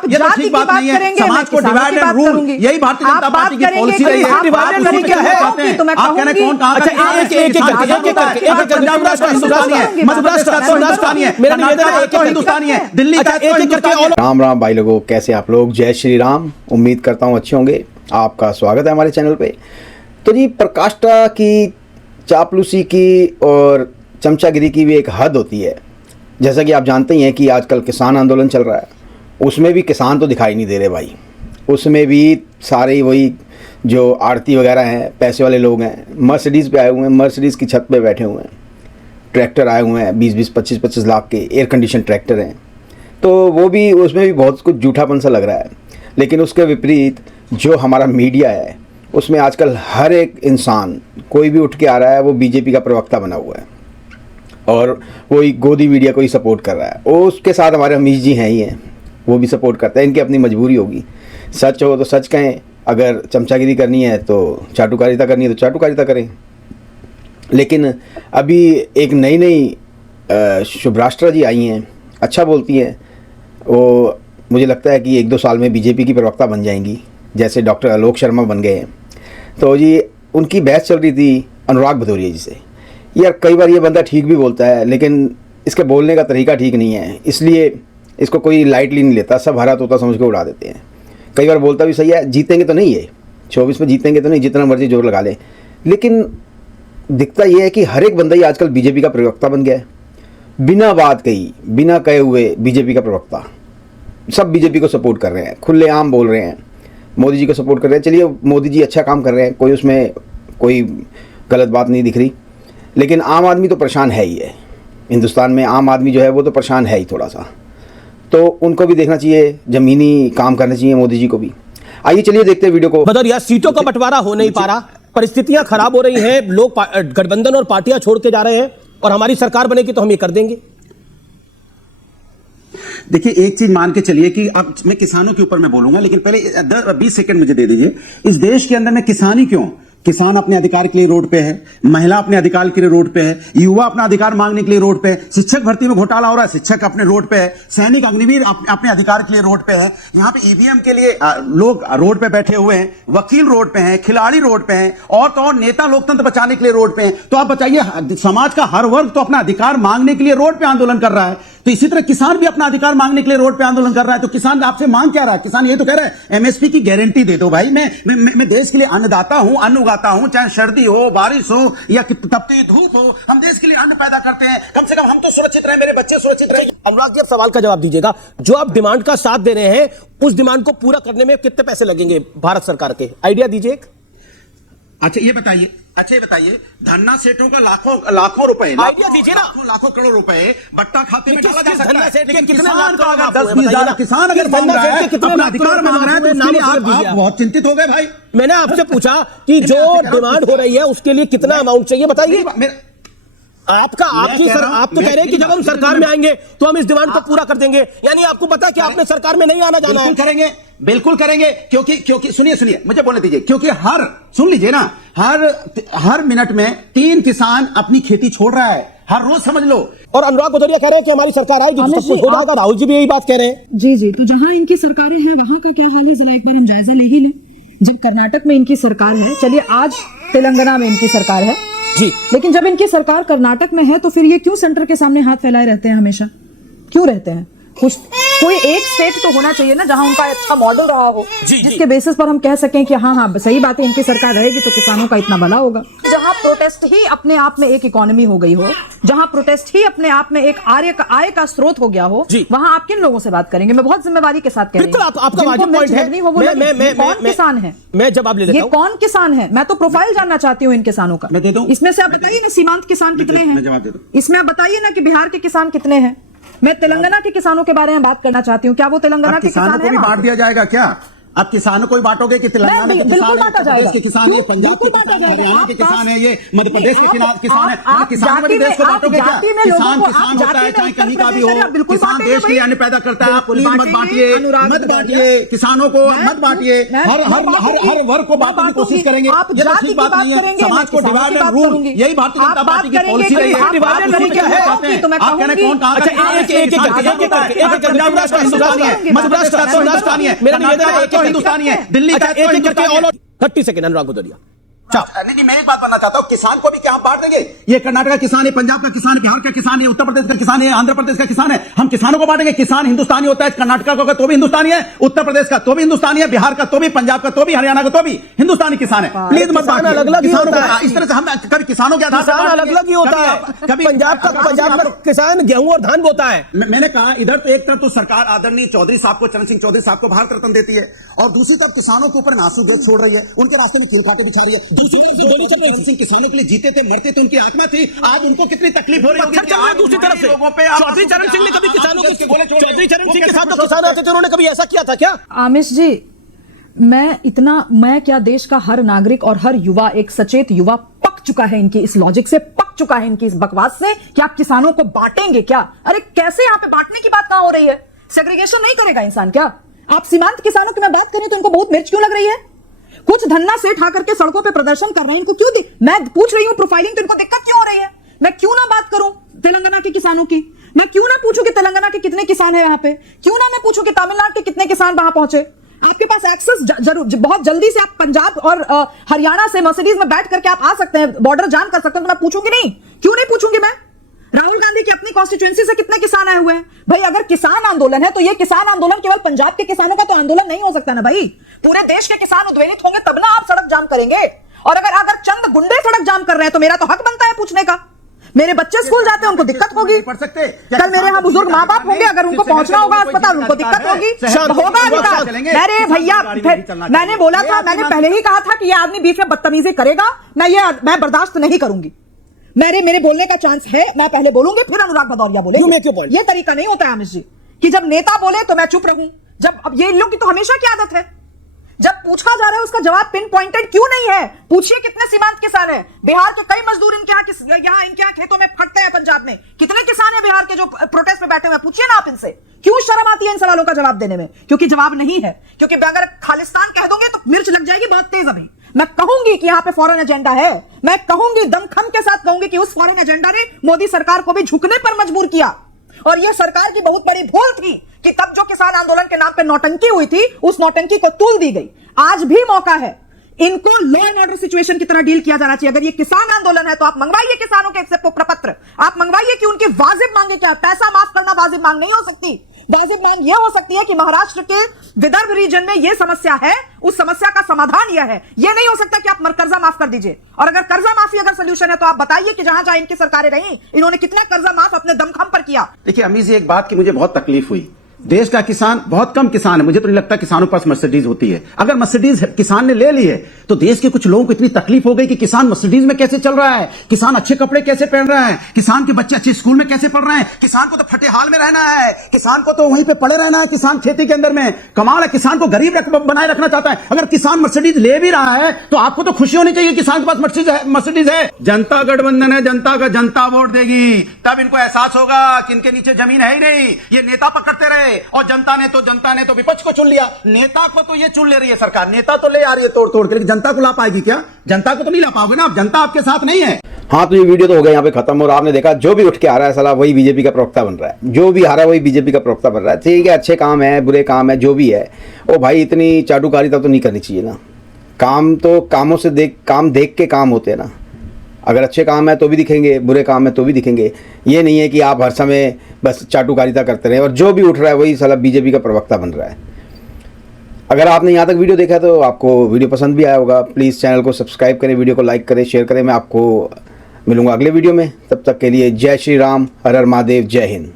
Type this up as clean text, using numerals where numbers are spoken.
आप ये तो जाति ठीक की बात बात नहीं है। करेंगे, समाज मैं को किसानों डिवाइड की एंड बात रूल, करूंगी। यही भारतीय आप जनता बात पार्टी की करेंगे पॉलिसी रही है। आप डिवाइड बात एंड रूल करेंगे क्या है? लोगों की, तो मैं आप कहना कहूंगी कौन कहां अच्छा, एक पंजाब राष्ट्र हिंदुस्तानी है, मध्य प्रदेश का तो हिंदुस्तानी है, कर्नाटक का तो हिंदुस्तानी है, दिल्ली का तो हिंदुस्तानी है। राम राम भाई लोगों, कैसे आप लोग? जय श्री राम। उम्मीद करता हूँ अच्छे होंगे। आपका स्वागत है हमारे चैनल पे। तो जी, प्रकाष्ठा की, चापलूसी की और चमचागिरी की भी एक हद होती है। जैसा कि आप जानते ही हैं कि आजकल किसान आंदोलन चल रहा है, उसमें भी किसान तो दिखाई नहीं दे रहे भाई। उसमें भी सारे वही जो आड़ती वगैरह हैं, पैसे वाले लोग हैं, मर्सिडीज़ पे आए हुए हैं, मर्सिडीज़ की छत पे बैठे हुए हैं, ट्रैक्टर आए हुए हैं 20-20, 25-25 लाख के एयर कंडीशन ट्रैक्टर हैं। तो वो भी, उसमें भी बहुत कुछ जूठापन सा लग रहा है। लेकिन उसके विपरीत जो हमारा मीडिया है, उसमें आजकल हर एक इंसान, कोई भी उठ के आ रहा है, वो बीजेपी का प्रवक्ता बना हुआ है और वही गोदी मीडिया को ही सपोर्ट कर रहा है। वो उसके साथ हमारे अमीश जी हैं ही हैं, वो भी सपोर्ट करते हैं। इनकी अपनी मजबूरी होगी, सच हो तो सच कहें, अगर चमचागिरी करनी है तो चाटुकारिता करनी है तो चाटुकारिता करें। लेकिन अभी एक नई शुभराष्ट्रा जी आई हैं, अच्छा बोलती हैं। वो मुझे लगता है कि 1-2 साल में बीजेपी की प्रवक्ता बन जाएंगी, जैसे डॉक्टर आलोक शर्मा बन गए हैं। तो जी, उनकी बहस चल रही थी अनुराग भदौरिया जी से। यार, कई बार ये बंदा ठीक भी बोलता है, लेकिन इसके बोलने का तरीका ठीक नहीं है, इसलिए इसको कोई लाइटली नहीं लेता, सब हरा तोता समझ के उड़ा देते हैं। कई बार बोलता भी सही है, जीतेंगे तो नहीं है 24 में, जीतेंगे तो नहीं, जितना मर्जी जोर लगा ले। लेकिन दिखता ये है कि हर एक बंदा ही आजकल बीजेपी का प्रवक्ता बन गया है। बिना बात कही, बिना कहे हुए बीजेपी का प्रवक्ता। सब बीजेपी को सपोर्ट कर रहे हैं, खुलेआम बोल रहे हैं, मोदी जी को सपोर्ट कर रहे हैं। चलिए, मोदी जी अच्छा काम कर रहे हैं, कोई उसमें कोई गलत बात नहीं दिख रही। लेकिन आम आदमी तो परेशान है ही है। हिंदुस्तान में आम आदमी जो है वो तो परेशान है ही थोड़ा सा। तो उनको भी देखना चाहिए, ज़मीनी काम करना चाहिए मोदी जी को भी। आइए चलिए देखते हैं वीडियो को। भदौरिया, सीटों का बंटवारा हो नहीं पा रहा, परिस्थितियां खराब हो रही हैं, लोग गठबंधन और पार्टियां छोड़ के जा रहे हैं, और हमारी सरकार बनेगी तो हम ये कर देंगे। देखिए, एक चीज मान के चलिए कि अब मैं किसानों के ऊपर मैं बोलूंगा, लेकिन पहले 20 सेकंड मुझे दे दीजिए। इस देश के अंदर में किसान ही क्यों, किसान अपने अधिकार के लिए रोड पे है, महिला अपने अधिकार के लिए रोड पे है, युवा अपना अधिकार मांगने के लिए रोड पे है, शिक्षक भर्ती में घोटाला हो रहा है, शिक्षक अपने रोड पे है, सैनिक अग्निवीर अपने अधिकार के लिए रोड पे है, यहाँ पे ईवीएम के लिए लोग रोड पे बैठे हुए हैं, वकील रोड पे हैं, खिलाड़ी रोड पे हैं, और तो और नेता लोकतंत्र बचाने के लिए रोड पे हैं। तो आप बताइए, समाज का हर वर्ग तो अपना अधिकार मांगने के लिए रोड पे आंदोलन कर रहा है, तो इसी तरह किसान भी अपना अधिकार मांगने के लिए रोड पे आंदोलन कर रहा है। तो किसान आपसे मांग क्या रहा है? किसान ये तो कह रहा है एमएसपी की गारंटी दे दो भाई। मैं देश के लिए अन्नदाता हूं, अन्न उगाता हूं, चाहे सर्दी हो, बारिश हो या तपती धूप हो, हम देश के लिए अन्न पैदा करते हैं। कम से कम हम तो सुरक्षित रहे, मेरे बच्चे सुरक्षित रहे। अनुराग जी, अब सवाल का जवाब दीजिएगा। जो आप डिमांड का साथ दे रहे हैं, उस डिमांड को पूरा करने में कितने पैसे लगेंगे भारत सरकार के? आइडिया दीजिए। अच्छा ये बताइए, धन्ना सेठों का लाखों रुपए, आइडिया दीजिए ना। लाखों करोड़ रुपए बट्टा खाते में डाला जा सकता धन्ना है। सेठ के लेकिन कितने किसान लाख का अगर करोड़ 10-20 हजार किसान अगर मांग रहा है, अपना अधिकार मांग रहा है, तो उसके लिए आप बहुत चिंतित हो गए भाई। मैंने आपसे पूछा कि जो डिमांड हो रही है उसके लिए कितना अमाउंट चाहिए, बताइए। आप तो कह रहे हैं कि जब हम सरकार में आएंगे तो हम इस डिमांड को पूरा कर देंगे। यानी आपको पता है कि आपने सरकार में नहीं आना जाना है। बिल्कुल करेंगे, क्योंकि सुनिए मुझे बोलने दीजिए, क्योंकि सुन लीजिए ना, हर मिनट में 3 किसान अपनी खेती छोड़ रहा है, हर रोज, समझ लो। और अनुराग भदौरिया कह रहे हैं कि हमारी सरकार आएगी तो सब कुछ हो जाएगा। राहुल जी भी यही बात कह रहे हैं। जी, तो जहां इनकी सरकारें हैं वहां का क्या हाल है, जरा एक बार हम जायजा ले ही लें। जब कर्नाटक में इनकी सरकार है, चलिए आज तेलंगाना में इनकी सरकार है जी, लेकिन जब इनकी सरकार कर्नाटक में है तो फिर ये क्यों सेंटर के सामने हाथ फैलाए रहते हैं? हमेशा क्यों रहते हैं? कोई एक स्टेट तो होना चाहिए ना जहां उनका अच्छा मॉडल रहा हो, जिसके बेसिस पर हम कह सकें कि हाँ सही बात है, इनकी सरकार रहेगी तो किसानों का इतना भला होगा। जहां प्रोटेस्ट ही अपने आप में एक इकोनॉमी हो गई हो, जहां प्रोटेस्ट ही अपने आप में एक आय का स्रोत हो गया हो, वहां आप किन लोगों से बात करेंगे? मैं बहुत जिम्मेदारी के साथ कह रही हूं। आपका वाजिब पॉइंट है। कौन किसान है? मैं जवाब ले लेता हूं। ये कौन किसान है? मैं तो प्रोफाइल जानना चाहती हूँ इन किसानों का। इसमें से आप बताइए ना, सीमांत किसान कितने हैं? इसमें आप बताइए ना कि बिहार के किसान कितने हैं? मैं तेलंगाना के किसानों के बारे में बात करना चाहती हूँ। क्या वो तेलंगाना के किसान को भी बांट दिया जाएगा क्या? अब किसानों को ही बांटोगे कि तेलंगाना के बिल्कुल किसान है, बांटा उत्तर प्रदेश जाएगा। के किसान है, क्यों? पंजाब के बिल्कुल किसान बांटा है, जाएगा। हरियाणा के आप किसान है, ये मध्य प्रदेश के किसान है, आप किसान भी देश को जाति बांटोगे क्या? में लोगों किसान को- किसान आप होता है, जाति चाहे में कहीं का भी उत्तर हो, प्रदेश है, बिल्कुल किसान बांटेंगे देश के लिए भाई। अन्न पैदा करता है। आप बिल्कुल प्लीज मत बांटेंगे, बांटिए, अनुराग मत भदौरिया। बांटिए, किसानों को मैं- मत बांटिए, मैं- हर मैं हर हर हर वर्ग को बांटने की कोशिश करेंगे। आप ये तो जाति ठीक की बात बात नहीं है। करेंगे, समाज को मैं डिवाइड किसानों एंड की बात रूल, करूंगी। यही भारतीय जनता आप पार्टी की बात पॉलिसी रही है। करेंगे, डिवाइड एंड रूल क्या है? तो मैं आप कह रहे हैं कौन कहाँ का अच्छा, किसान है? एक- एक- किसान एक- किसान एक- होता है। एक- एक- एक- पंजाब का तो हिंदुस्तानी है, मध्य प्रदेश का तो हिंदुस्तानी है, मेरा निवेदन है, कर्नाटक एक- का तो एक- हिंदुस्तानी है, दिल्ली का अच्छा, तो एक- एक करके हिंदुस्तानी है। और 30 सेकंड अनुराग भदौरिया। नहीं, मैं एक बात बनना चाहता हूँ, किसान को भी क्या हम बांट देंगे? ये कर्नाटक का किसान है, पंजाब का किसान है, बिहार का किसान है, उत्तर प्रदेश का किसान है, आंध्र प्रदेश का किसान है, हम किसानों को बांटेंगे? किसान हिंदुस्तानी होता है, कर्नाटक का तो भी हिंदुस्तानी है, उत्तर प्रदेश का तो भी हिंदुस्तानी है, बिहार का तो भी, पंजाब का तो भी, हरियाणा का तो भी हिंदुस्तानी किसान है। प्लीज मत किसान बांटिए। अलग-अलग ही किसानों होता को है। इस तरह से हम कभी किसानों के आधार पर किसान बांटेंगे। अलग अलग ही होता है। कभी पंजाब का किसान गेहूं और धान बोता है। मैंने कहा इधर तो एक तरफ तो सरकार आदरणीय चौधरी साहब को, चरण सिंह चौधरी साहब को भारत रत्न देती है, और दूसरी तरफ किसानों के ऊपर आंसू गैस छोड़ रही है, उनके रास्ते में कील खाते बिछा रही है। दूसरी तरफ किसानों के लिए जीते थे, मरते थे, उनकी आत्मा थी, आज उनको कितनी तकलीफ हो रही होगी पत्थर चल रहा है दूसरी तरफ से। चौधरी चरण सिंह ने कभी किसानों के चौधरी चरण सिंह के साथ तो किसान रहते थे, उन्होंने कभी ऐसा किया था क्या? आमिश जी, मैं क्या देश का हर नागरिक और हर युवा, एक सचेत युवा पक चुका है इनकी इस लॉजिक से, पक चुका है इनकी इस बकवास से कि आप किसानों को बांटेंगे क्या? अरे कैसे यहां पे बांटने की बात कहां हो रही है? सेग्रीगेशन नहीं करेगा इंसान क्या? आप सीमांत किसानों की मैं बात करें तो इनको बहुत मिर्च क्यों लग रही है? कुछ धन्ना सेठ आकर के सड़कों पे प्रदर्शन कर रहे हैं, इनको क्यों मैं पूछ रही हूं प्रोफाइलिंग, तो इनको दिक्कत क्यों हो रही है? मैं क्यों ना बात करूं तेलंगाना के किसानों की? मैं क्यों ना पूछूं कि तेलंगाना के कितने किसान हैं यहां पे? क्यों ना मैं पूछूं कि तमिलनाडु के कितने किसान वहां पहुंचे? आपके पास एक्सेस जरूर बहुत जल्दी से, आप पंजाब और हरियाणा से मर्सिडीज में बैठ करके आप आ सकते हैं, बॉर्डर जाम कर सकते हैं, तो मैं पूछूंगी नहीं? क्यों नहीं पूछूंगी मैं? राहुल गांधी की अपनी कॉन्स्टिट्यूएंसी से कितने किसान आए हुए हैं? भाई अगर किसान आंदोलन है तो ये किसान आंदोलन केवल पंजाब के किसानों का तो आंदोलन नहीं हो सकता ना भाई। पूरे देश के किसान उद्वेलित होंगे तब ना आप सड़क जाम करेंगे। और अगर चंद गुंडे सड़क जाम कर रहे हैं तो मेरा तो हक बनता है पूछने का। मेरे बच्चे स्कूल जाते हैं, उनको दिक्कत होगी, पढ़ सकते। कल मेरे यहाँ बुजुर्ग माँ बाप होंगे, अगर उनको पहुंचना होगा अस्पताल उनको दिक्कत होगी, होगा अधिकार। मेरे भैया, मैंने बोला था, मैंने पहले ही कहा था कि ये आदमी बीच में बदतमीजी करेगा, मैं बर्दाश्त नहीं करूंगी। मेरे बोलने का चांस है, मैं पहले बोलूंगी फिर अनुराग भदौरिया बोलेंगे। ये तरीका नहीं होता है आमिश जी कि जब नेता बोले तो मैं चुप रहूं। अब ये लोग की तो हमेशा की आदत है, जब पूछा जा रहा है उसका जवाब पिन पॉइंटेड क्यों नहीं है? पूछिए कितने सीमांत किसान हैं बिहार के? कई मजदूर इनके यहाँ खेतों में फटते हैं। पंजाब में कितने किसान हैं बिहार के जो प्रोटेस्ट में बैठे हुए हैं? पूछिए ना आप इनसे। क्यों शर्म आती है इन सवालों का जवाब देने में? क्योंकि जवाब नहीं है। क्योंकि अगर खालिस्तान कह दोगे तो मिर्च लग जाएगी बहुत तेज। अभी मैं कहूंगी कि यहाँ पे फॉरेन एजेंडा है, मैं कहूंगी, दमखम के साथ कहूंगी कि उस फॉरेन एजेंडा ने मोदी सरकार को भी झुकने पर मजबूर किया। और यह सरकार की बहुत बड़ी भूल थी कि तब जो किसान आंदोलन के नाम पे नौटंकी हुई थी, उस नौटंकी को तूल दी गई। आज भी मौका है, इनको लॉ एंड ऑर्डर सिचुएशन की तरह डील किया जाना चाहिए। अगर ये किसान आंदोलन है तो आप मंगवाइए किसानों के प्रपत्र, आप मंगवाइए कि उनकी वाजिब मांगे क्या। पैसा माफ करना वाजिब मांग नहीं हो सकती। वाजिब मांग यह हो सकती है कि महाराष्ट्र के विदर्भ रीजन में यह समस्या है, उस समस्या का समाधान यह है। यह नहीं हो सकता कि आप कर्जा माफ कर दीजिए। और अगर कर्जा माफी अगर सोल्यूशन है तो आप बताइए कि जहां जहां इनकी सरकारें रही इन्होंने कितना कर्जा माफ अपने दमखम पर किया। देखिए अमीर जी, एक बात की मुझे बहुत तकलीफ हुई। देश का किसान, बहुत कम किसान है, मुझे तो नहीं लगता किसानों के पास मर्सिडीज होती है। अगर मर्सिडीज किसान ने ले ली है तो देश के कुछ लोगों को इतनी तकलीफ हो गई कि किसान मर्सिडीज में कैसे चल रहा है, किसान अच्छे कपड़े कैसे पहन रहा है, किसान के बच्चे अच्छे स्कूल में कैसे पढ़ रहे हैं, किसान को तो फटे हाल में रहना है, किसान को तो वहीं पे पड़े रहना है। किसान खेती के अंदर में कमाल है, किसान को गरीब बनाए रखना चाहता है। अगर किसान मर्सिडीज ले भी रहा है तो आपको तो खुशी होनी चाहिए, किसान के पास मर्सिडीज है। जनता गठबंधन है, जनता का जनता वोट देगी, तब इनको एहसास होगा कि इनके नीचे जमीन है ही नहीं। ये नेता पकड़ते रहे और जनता ने तो विपक्ष को चुन लिया। नेता को तो ये चुन ले रही है सरकार, नेता तो ले आ रही है तोड़ तोड़ के, लेकिन जनता को ला पाएगी क्या? जनता को तो नहीं ला पाओगे ना, अब जनता आपके साथ नहीं है। हाँ, तो ये वीडियो तो हो गया यहाँ पे खत्म। और आपने देखा जो भी उठ के आ रहा है साला वही बीजेपी का प्रवक्ता बन रहा है, जो भी आ रहा है वही बीजेपी का प्रवक्ता बन रहा है। ठीक है, अच्छे काम है, बुरे काम है, जो भी है, ओ भाई इतनी चाटुकारिता तो नहीं करनी चाहिए ना। काम तो कामों से देख के काम होते हैं ना। अगर अच्छे काम है तो भी दिखेंगे, बुरे काम है तो भी दिखेंगे। ये नहीं है कि आप हर समय बस चाटुकारिता करते रहें और जो भी उठ रहा है वही साला बीजेपी का प्रवक्ता बन रहा है। अगर आपने यहाँ तक वीडियो देखा तो आपको वीडियो पसंद भी आया होगा। प्लीज़ चैनल को सब्सक्राइब करें, वीडियो को लाइक करें, शेयर करें। मैं आपको मिलूंगा अगले वीडियो में, तब तक के लिए जय श्री राम, हर हर महादेव, जय हिंद।